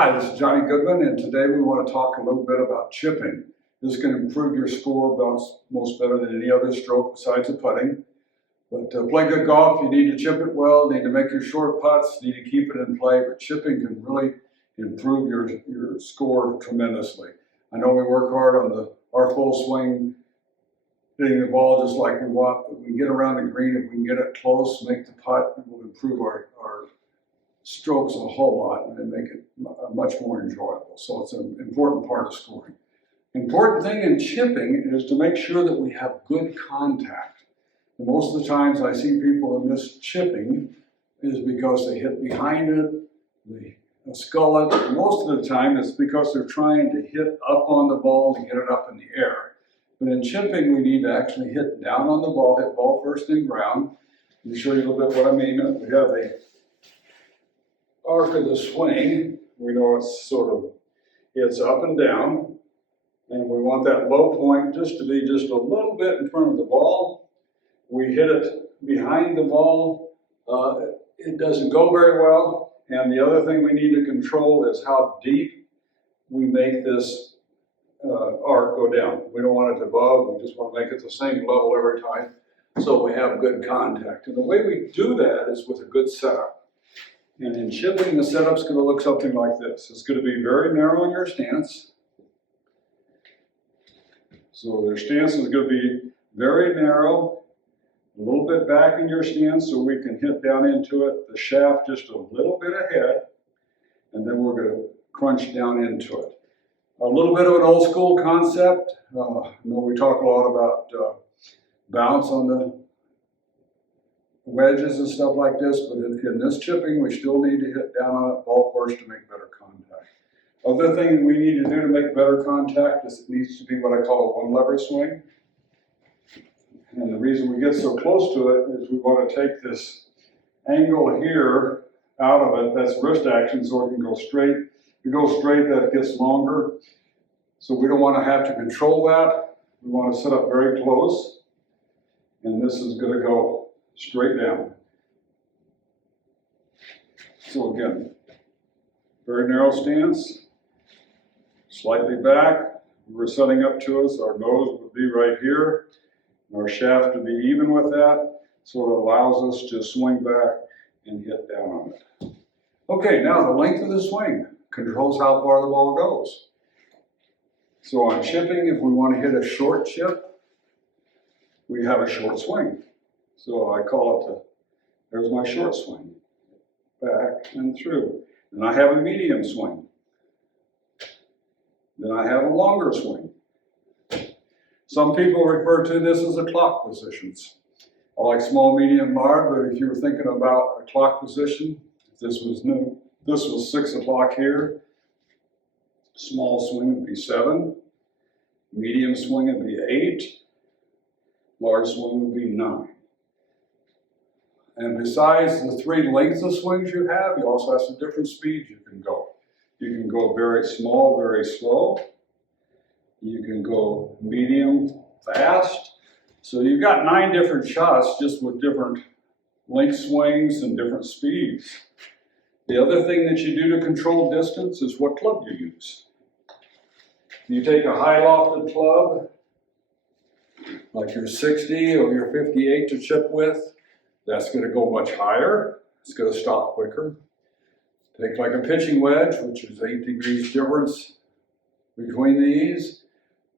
Hi, this is Johnny Goodman, and today we want to talk a little bit about chipping. This can improve your score most better than any other stroke besides the putting. But to play good golf, you need to chip it well, need to make your short putts, need to keep it in play, but chipping can really improve your score tremendously. I know we work hard on our full swing, hitting the ball just like we want, but we can get around the green. If we can get it close, make the putt, it will improve our strokes a whole lot and make it much more enjoyable. So it's an important part of scoring. Important thing in chipping is to make sure that we have good contact. And most of the times I see people that miss chipping is because they hit behind it, they scull it. Most of the time it's because they're trying to hit up on the ball to get it up in the air. But in chipping, we need to actually hit down on the ball, hit ball first in ground. Let me show you a little bit what I mean. We have a arc of the swing. We know it's up and down, and we want that low point just to be just a little bit in front of the ball. We hit it behind the ball. It doesn't go very well. And the other thing we need to control is how deep we make this arc go down. We don't want it above. We just want to make it the same level every time so we have good contact. And the way we do that is with a good setup. And in chipping, the setup's going to look something like this. It's going to be very narrow in your stance. So your stance is going to be very narrow, a little bit back in your stance so we can hit down into it, the shaft just a little bit ahead, and then we're going to crunch down into it. A little bit of an old school concept. I know we talk a lot about bounce on the wedges and stuff like this, but in this chipping, we still need to hit down on it ball first to make better contact. Other thing we need to do to make better contact is it needs to be what I call a one lever swing. And the reason we get so close to it is we want to take this angle here out of it, that's wrist action, so it can go straight. If it goes straight, that gets longer. So we don't want to have to control that. We want to set up very close. And this is going to go straight down. So again, very narrow stance, slightly back. We're setting up to us, our nose would be right here, and our shaft to be even with that, so it allows us to swing back and hit down on it. Okay, now the length of the swing controls how far the ball goes. So on chipping, if we want to hit a short chip, we have a short swing. So I call it there's my short swing, back and through. Then I have a medium swing. Then I have a longer swing. Some people refer to this as the clock positions. I like small, medium, large, but if you were thinking about a clock position, if this was new, this was 6 o'clock here. Small swing would be 7. Medium swing would be 8. Large swing would be 9. And besides the 3 lengths of swings you have, you also have some different speeds you can go. You can go very small, very slow. You can go medium, fast. So you've got 9 different shots just with different length swings and different speeds. The other thing that you do to control distance is what club you use. You take a high lofted club, like your 60 or your 58 to chip with. That's going to go much higher. It's going to stop quicker. Take like a pitching wedge, which is 8 degrees difference between these.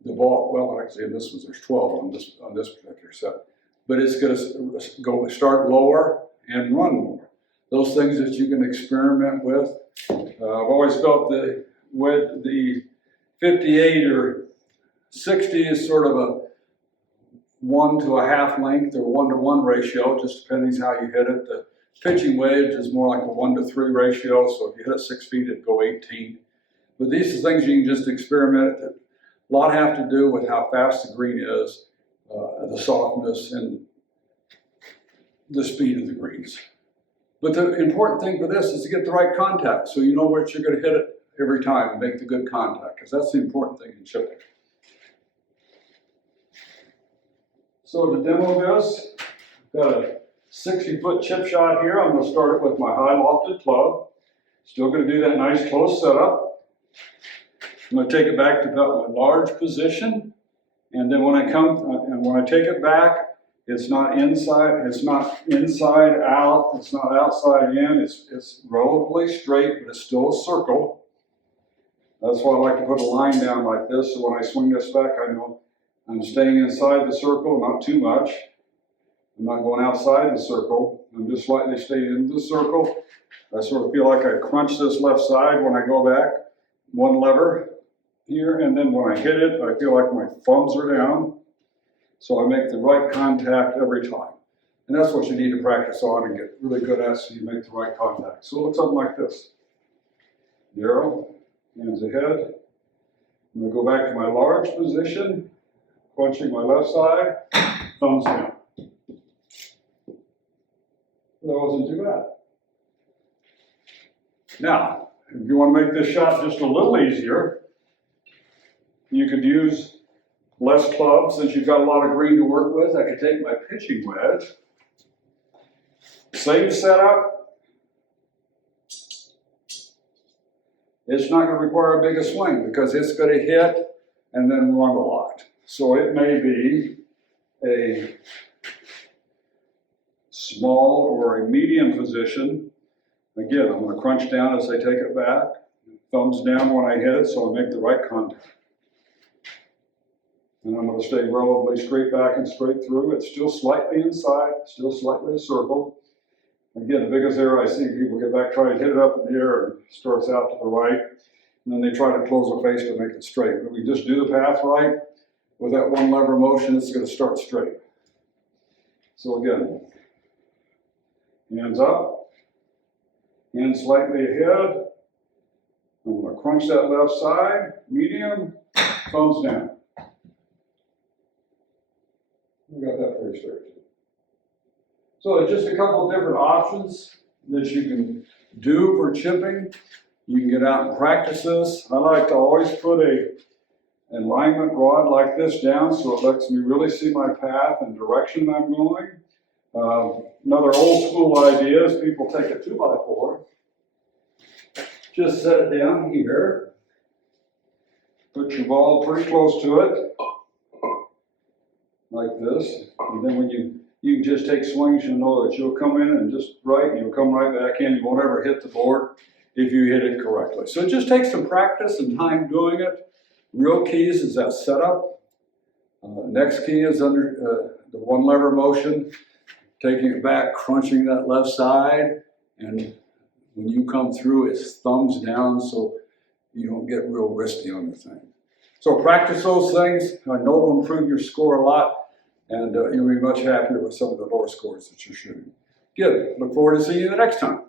The ball, well, actually, this was there's 12 on this particular set, but it's going to start lower and run more. Those things that you can experiment with. I've always felt the 58 or 60 is sort of a 1 to a half length or 1 to 1 ratio, just depending how you hit it. The pitching wedge is more like a 1 to 3 ratio, so if you hit it 6 feet, it'd go 18. But these are things you can just experiment. A lot have to do with how fast the green is, the softness, and the speed of the greens. But the important thing for this is to get the right contact, so you know where you're going to hit it every time and make the good contact, because that's the important thing in chipping. So to demo this, I've got a 60-foot chip shot here. I'm going to start it with my high lofted club. Still going to do that nice close setup. I'm going to take it back to about my large position. And then when I take it back, it's not inside out, it's not outside in, it's relatively straight, but it's still a circle. That's why I like to put a line down like this, so when I swing this back, I know I'm staying inside the circle, not too much. I'm not going outside the circle, I'm just slightly staying in the circle. I sort of feel like I crunch this left side when I go back, one lever here, and then when I hit it, I feel like my thumbs are down. So I make the right contact every time. And that's what you need to practice on and get really good at, so you make the right contact. So it looks something like this. Narrow, hands ahead. I'm going to go back to my large position, crunching my left side, thumbs down. That wasn't too bad. Now, if you want to make this shot just a little easier, you could use less clubs. Since you've got a lot of green to work with, I could take my pitching wedge. Same setup. It's not going to require a big swing because it's going to hit and then run a lot. So it may be a small or a medium position. Again, I'm going to crunch down as I take it back. Thumbs down when I hit it so I make the right contact. And I'm going to stay relatively straight back and straight through. It's still slightly inside, still slightly a circle. Again, the biggest error I see people get back, try to hit it up in the air and it starts out to the right. And then they try to close the face to make it straight. But we just do the path right. With that one lever motion, it's going to start straight. So again, hands up, hands slightly ahead. I'm going to crunch that left side, medium, thumbs down. We got that pretty straight. So it's just a couple of different options that you can do for chipping. You can get out and practice this. I like to always put an alignment rod like this down so it lets me really see my path and direction I'm going. Another old school idea is people take a 2x4, just set it down here, put your ball pretty close to it, like this, and then when you can just take swings, you'll know that you'll come in and just right, and you'll come right back in. You won't ever hit the board if you hit it correctly. So it just takes some practice and time doing it. Real keys is that setup. Next key is under the one lever motion, taking it back, crunching that left side, and when you come through, it's thumbs down so you don't get real wristy on the thing. So practice those things. I know it'll improve your score a lot, and you'll be much happier with some of the lower scores that you're shooting. Good. Look forward to seeing you the next time.